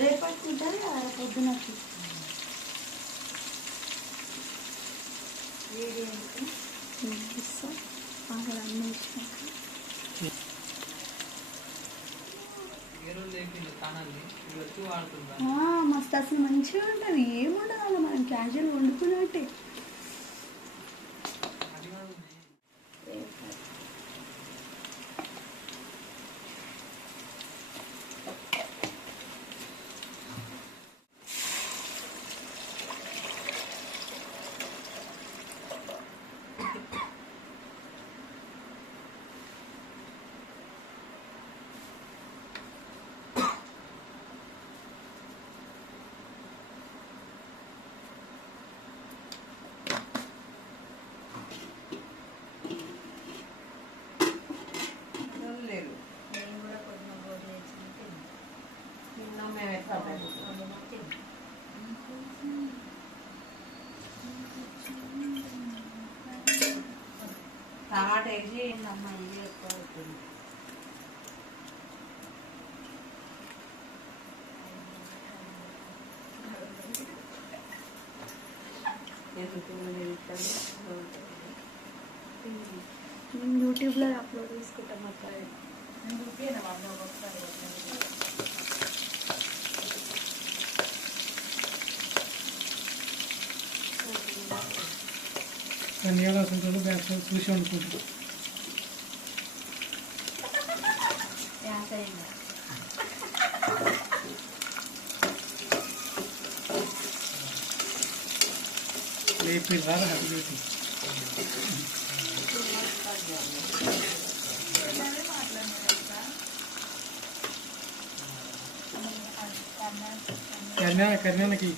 రేపటి ఉంటుంది పొద్దునకి మస్తు అసలు మంచిగా ఉంటుంది. ఏముండదు అలా మనం క్యాజువల్ వండుకున్నట్టే. టమాటా వేసి అమ్మ ఇది ఎక్కువ అవుతుంది. నేను యూట్యూబ్లో అప్లోడ్ చేసుకుంటాం అట్లా. కన్యాదాసులు బ్యాక్ సైడ్ చూసి అనుకుంటారు. లేపి రాదు హ్యాపీ కన్యాకి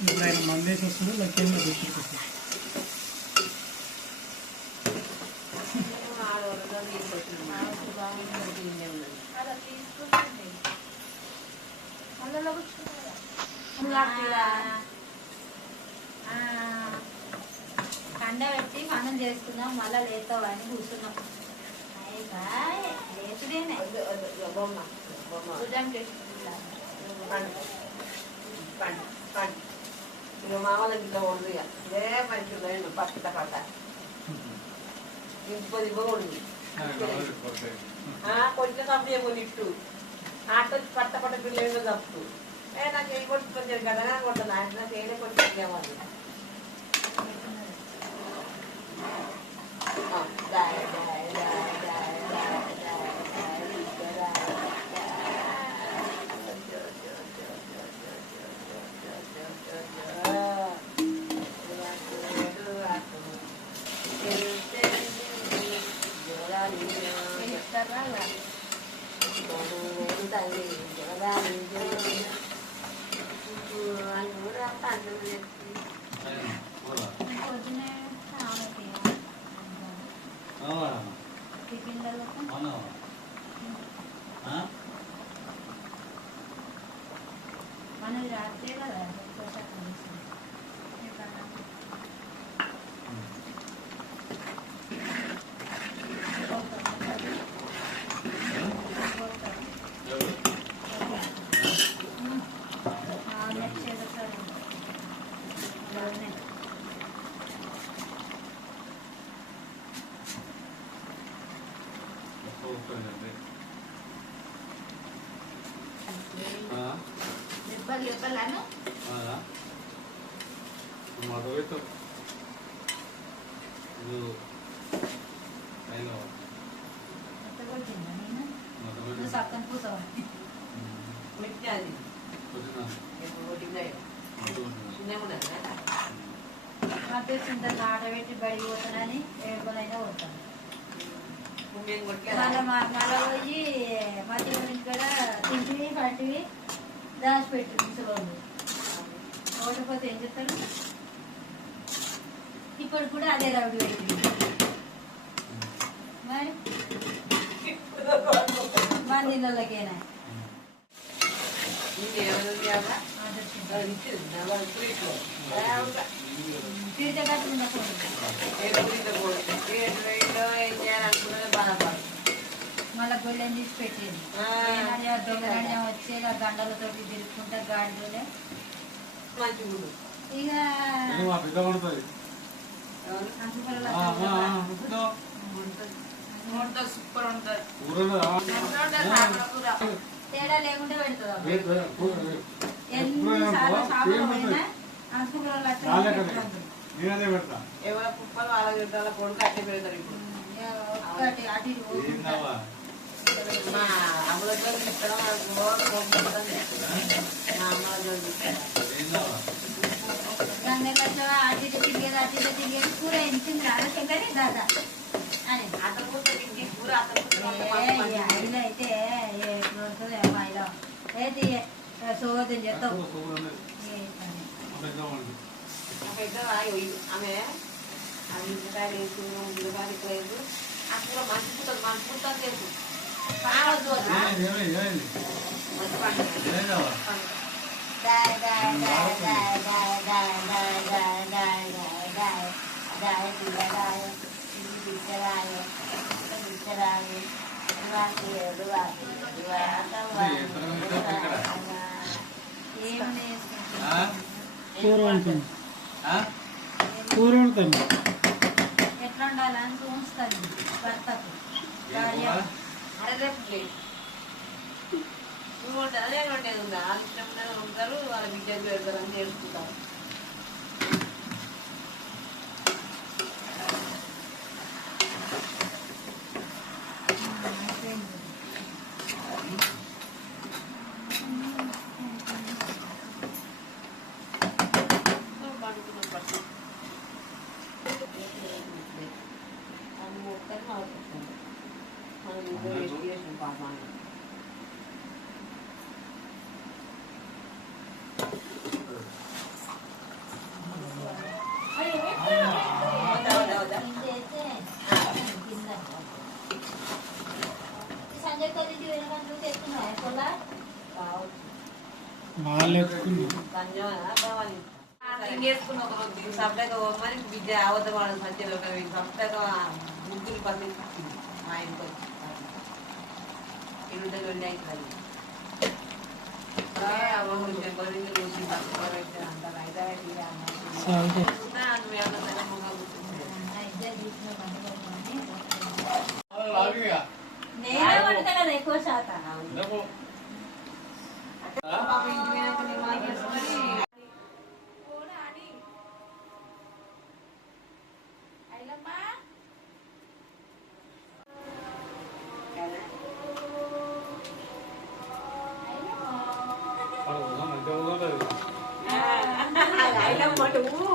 ఇప్పుడు ఆయన మందేసి వస్తుంది లక్ష్యంగా తెచ్చుకొస్తుంది. కండ పెట్టి మనం చేసుకుందాం, మళ్ళా లేతావు అని కూర్చున్నాం. లేచుడేనే మామూలు ఇంట్లో వండు ఇదే మంచిగా పట్ట పట్ట ఇంటిపోయి ఇవ్వకూడదు. కొంచెం తప్పు ఇట్టు ఆటో పట్ట పట్ట పిల్లలు తప్పు నాకు ఏ కొట్టుకొని కదా కొట్టాను ఆయన నాకు ఏదే కొట్టుకోవాలి. మనది రాత్రే కదా చెప్పాలను సక్కన కూర్చోవాలి. మధ్య చింతలు ఆడబెట్టి బడికి పోతానని ఏడుకొనైనా కొడతాను. మళ్ళీ పోయి మధ్య కూడా తింటివి పంటివి దాచిపెట్టి ముసలోళ్ళు ఓడిపోతే ఏం చెప్తారు? ఇప్పుడు కూడా అదే రౌడీ అయిపోయింది మరి మందిళ్ళకేనా తిరిగి కట్టుకున్న ఫోన్ మళ్ళీ గొల్లెని తీసి పెట్టేది దొంగ వచ్చేది ఆ గండలతోటి తిరుక్కుంటా గాడిలోనే ఇక సూపర్ ఉంటుంది తేడా లేకుండా పెడుతుంది ఎన్నిసార్లు షాపులో పోయినా అంచుకూరలు ఎవరి కుప్పలు వాళ్ళ చుట్టాల కొడుకు అట్టే పెడతారు ఇప్పుడు ఒక్కటి అటు మా అమ్మల జోలు తీసుకోవడం మా అమ్మల జోలు తీసుకోవడం అటు తిరిగేది కూర ఎంచింది ఆలోచించని దాదా అని అతను కూర తింటే కూర అతను ఇలా అయితే ఎప్పుడు వస్తుంది అమ్మాయిలో ఏది సోదం చేస్తావు ఆమె అది ఇంటికాయ వేసు ఇంటికాయ లేదు ఆ కూర మంచి పుట్టని తెలుసు కావద్దు మంచి పండుగ కూర ఉంటుంది కూర ఉంటుంది ఎట్లా ఉండాలని చూస్తాను భర్తకు నువ్వు అదే ఉండేది ఉందా వాళ్ళ ఇష్టం ఉంటారు వాళ్ళ బిడ్డలు పెడతారు అని నేర్చుకుంటారు సంజయ్ కొద్ది వేరే గంటలు తెచ్చుకున్నాయి పొలా ఇంకేసుకుని ఒక రోజు సపరేట్గా పోమని విద్య అవత వాళ్ళ మధ్యలో సపరేట్గా ముగ్గురు పని మా ఇంటికి ఇల్లు వెళ్ళి అవుతుంది నేనే వండుతా కదా ఎక్కువ శాతం ఊ